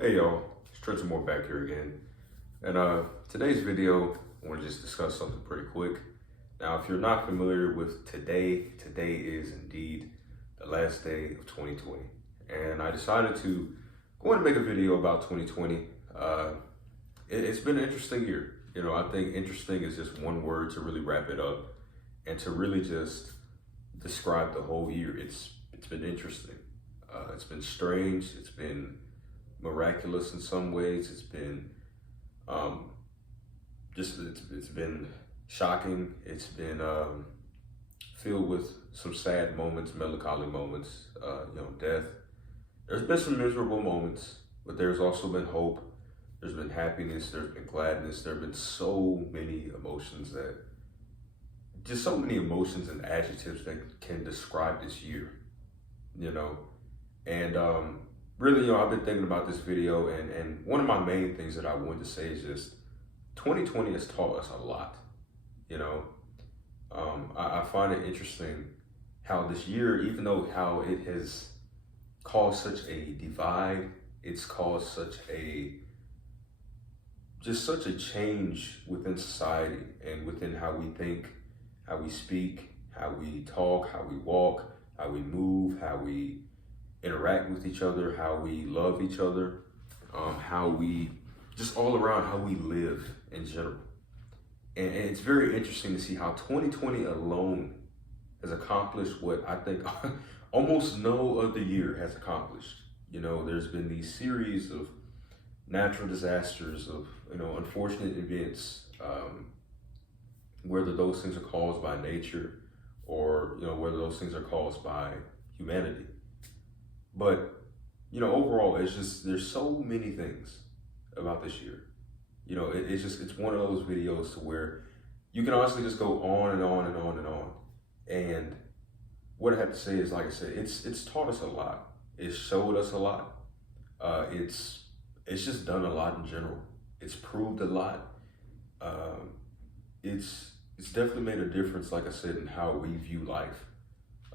Hey y'all, it's Trenton Moore back here again. And today's video, I want to just discuss something pretty quick. Now, if you're not familiar with today is indeed the last day of 2020. And I decided to go and make a video about 2020. It's been an interesting year. I think interesting is just one word to really wrap it up and to really just describe the whole year. It's been interesting. It's been strange. It's been miraculous in some ways. It's been it's been shocking. It's been filled with some sad moments, melancholy moments, death. There's been some miserable moments, but there's also been hope. There's been happiness. There's been gladness. There have been so many emotions and adjectives that can describe this year, you know. And really, I've been thinking about this video, and one of my main things that I wanted to say is just 2020 has taught us a lot, you know. I find it interesting how this year, even though how it has caused such a divide, it's caused such a change within society and within how we think, how we speak, how we talk, how we walk, how we move, how we interact with each other, how we love each other, how we just all around how we live in general. And it's very interesting to see how 2020 alone has accomplished what I think almost no other year has accomplished. There's been these series of natural disasters, of unfortunate events, whether those things are caused by nature or whether those things are caused by humanity. But overall, there's so many things about this year. It's one of those videos to where you can honestly just go on and on and on and on. And what I have to say is, like I said, it's taught us a lot. It showed us a lot. It's just done a lot in general. It's proved a lot. It's definitely made a difference, like I said, in how we view life.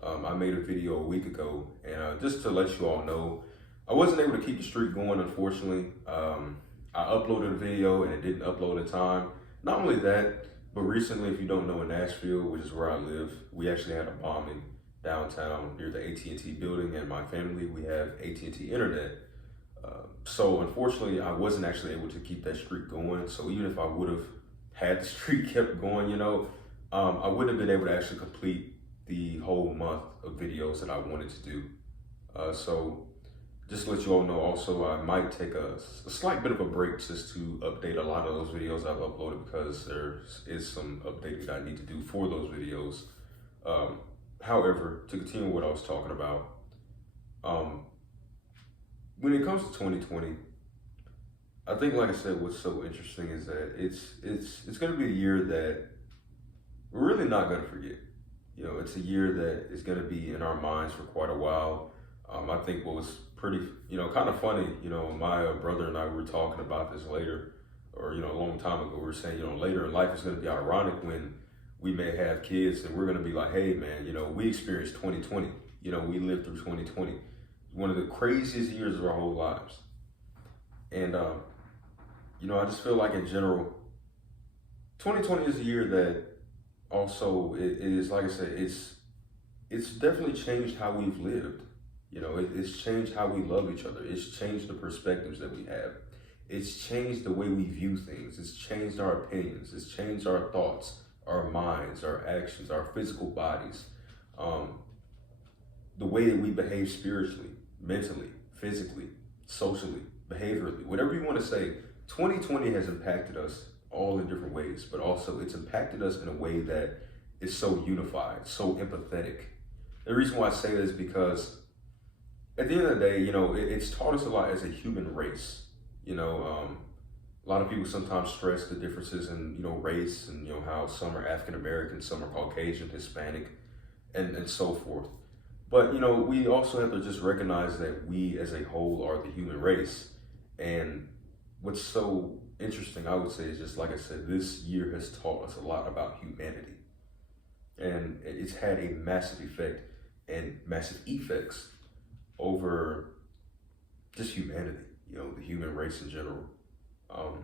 I made a video a week ago, and just to let you all know, I wasn't able to keep the streak going, unfortunately. I uploaded a video and it didn't upload in time. Not only that, but recently, if you don't know, in Nashville, which is where I live, we actually had a bombing downtown near the AT&T building, and my family, we have AT&T internet. So unfortunately, I wasn't actually able to keep that streak going. So even if I would have had the streak kept going, I wouldn't have been able to actually complete the whole month of videos that I wanted to do. So just to let you all know, also, I might take a slight bit of a break just to update a lot of those videos I've uploaded, because there is some updating that I need to do for those videos. However, to continue what I was talking about, when it comes to 2020, I think, like I said, what's so interesting is that it's going to be a year that we're really not going to forget. It's a year that is going to be in our minds for quite a while. I think what was pretty, kind of funny, my brother and I were talking about this later, or, a long time ago. We were saying, later in life, it's going to be ironic when we may have kids and we're going to be like, hey, man, we experienced 2020. We lived through 2020. One of the craziest years of our whole lives. And, I just feel like in general, 2020 is a year that also it is, like I said, it's definitely changed how we've lived. It's changed how we love each other. It's changed the perspectives that we have. It's changed the way we view things. It's changed our opinions. It's changed our thoughts, our minds, our actions, our physical bodies, the way that we behave spiritually, mentally, physically, socially, behaviorally, whatever you want to say. 2020 has impacted us all in different ways, but also it's impacted us in a way that is so unified, so empathetic. The reason why I say that is because at the end of the day, it's taught us a lot as a human race. A lot of people sometimes stress the differences in, race and, how some are African American, some are Caucasian, Hispanic, and so forth. But, we also have to just recognize that we as a whole are the human race. And what's so interesting, I would say, is just like I said, this year has taught us a lot about humanity. And it's had a massive effect and massive effects over just humanity. the human race in general. Um,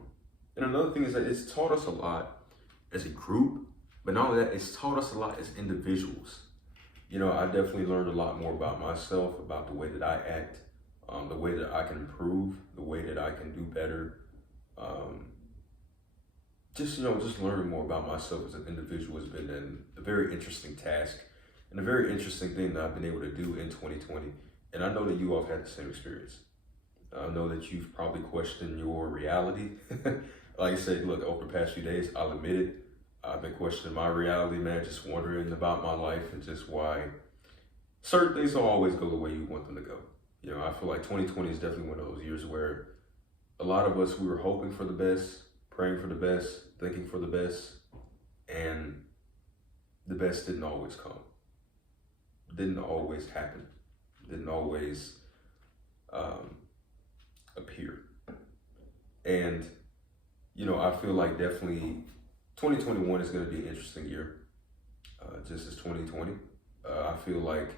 and another thing is that it's taught us a lot as a group, but not only that, it's taught us a lot as individuals. I definitely learned a lot more about myself, about the way that I act, the way that I can improve, the way that I can do better. Um, just learning more about myself as an individual has been a very interesting task and a very interesting thing that I've been able to do in 2020. And I know that you all have had the same experience. I know that you've probably questioned your reality. Like I said, look, over the past few days, I'll admit it. I've been questioning my reality, man, just wondering about my life and just why certain things don't always go the way you want them to go. I feel like 2020 is definitely one of those years where a lot of us, we were hoping for the best, praying for the best, thinking for the best, and the best didn't always come. Didn't always happen. Didn't always appear. And, I feel like definitely 2021 is going to be an interesting year, just as 2020. I feel like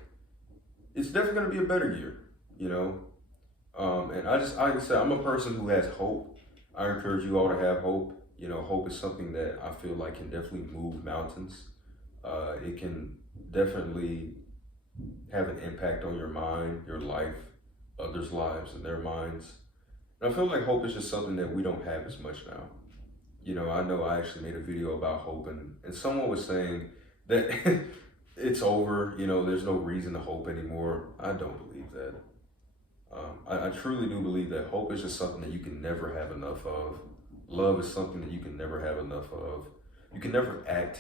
it's definitely going to be a better year, and like I said, I'm a person who has hope. I encourage you all to have hope. Hope is something that I feel like can definitely move mountains. It can definitely have an impact on your mind, your life, others' lives, and their minds. And I feel like hope is just something that we don't have as much now. I know I actually made a video about hope, and someone was saying that it's over, there's no reason to hope anymore. I don't believe that. I truly do believe that hope is just something that you can never have enough of. Love is something that you can never have enough of. You can never act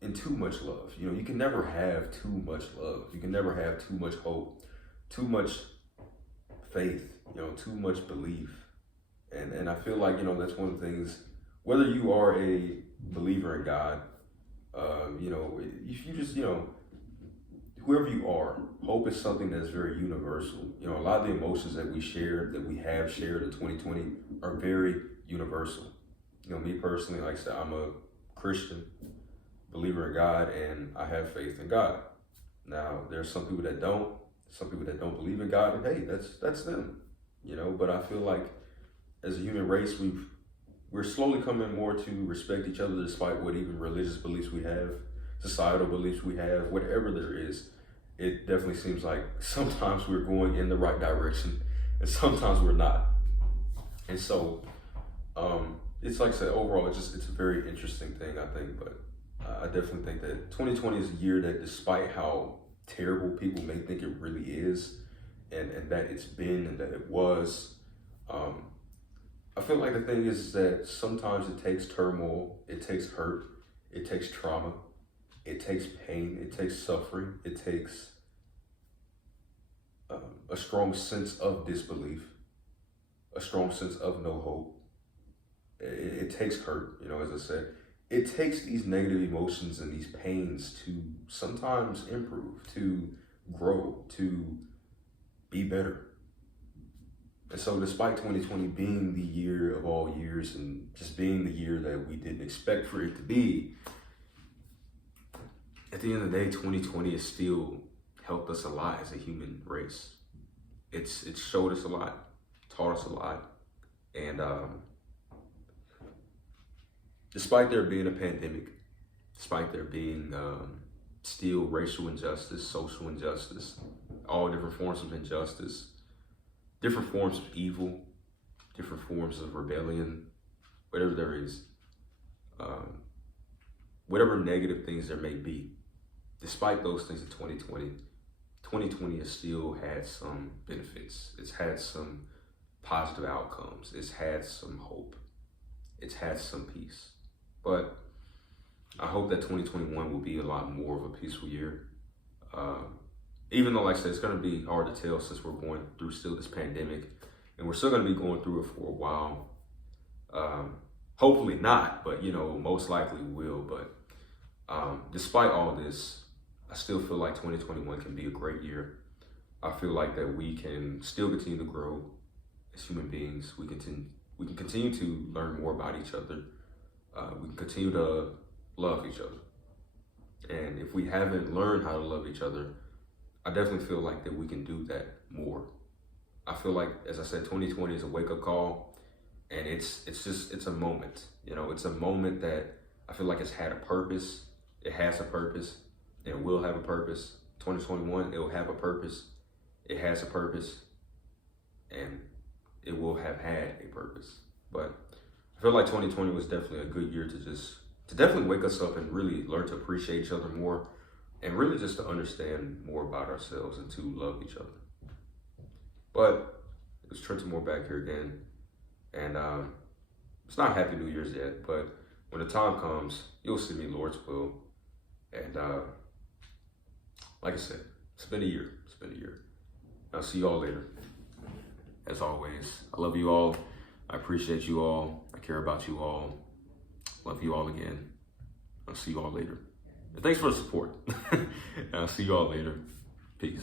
in too much love. You can never have too much love. You can never have too much hope, too much faith, too much belief. And I feel like, that's one of the things, whether you are a believer in God, if you just, whoever you are, hope is something that's very universal. A lot of the emotions that we have shared in 2020 are very universal. Me personally, like I said, I'm a Christian, believer in God, and I have faith in God. Now, there's some people that don't believe in God, and hey, that's them, but I feel like as a human race, we're slowly coming more to respect each other despite what even religious beliefs we have, societal beliefs we have, whatever there is. It definitely seems like sometimes we're going in the right direction and sometimes we're not. And so it's like I said, overall, it's a very interesting thing, I think. But I definitely think that 2020 is a year that, despite how terrible people may think it really is, and that it's been and that it was, I feel like the thing is that sometimes it takes turmoil, it takes hurt, it takes trauma, it takes pain, it takes suffering, it takes a strong sense of disbelief, a strong sense of no hope. It takes hurt, as I said. It takes these negative emotions and these pains to sometimes improve, to grow, to be better. And so despite 2020 being the year of all years and just being the year that we didn't expect for it to be, at the end of the day, 2020 has still helped us a lot as a human race. It's showed us a lot, taught us a lot. And despite there being a pandemic, despite there being still racial injustice, social injustice, all different forms of injustice, different forms of evil, different forms of rebellion, whatever there is, whatever negative things there may be, despite those things in 2020 has still had some benefits. It's had some positive outcomes. It's had some hope. It's had some peace. But I hope that 2021 will be a lot more of a peaceful year. Even though, like I said, it's going to be hard to tell since we're going through still this pandemic, and we're still going to be going through it for a while. Hopefully not, but most likely will. But despite all this, I still feel like 2021 can be a great year. I feel like that we can still continue to grow as human beings. We can continue to learn more about each other. We can continue to love each other. And if we haven't learned how to love each other, I definitely feel like that we can do that more. I feel like, as I said, 2020 is a wake up call, and it's a moment. You know, it's a moment that I feel like it's had a purpose. It has a purpose. It will have a purpose. 2021, it will have a purpose. It has a purpose, and it will have had a purpose. But I feel like 2020 was definitely a good year to definitely wake us up and really learn to appreciate each other more, and really just to understand more about ourselves and to love each other. But it's Trenton Moore back here again, and it's not Happy New Year's yet, but when the time comes, you'll see me, Lord's will. And like I said, it's been a year. It's been a year. I'll see you all later. As always, I love you all. I appreciate you all. I care about you all. Love you all again. I'll see you all later. And thanks for the support. I'll see you all later. Peace.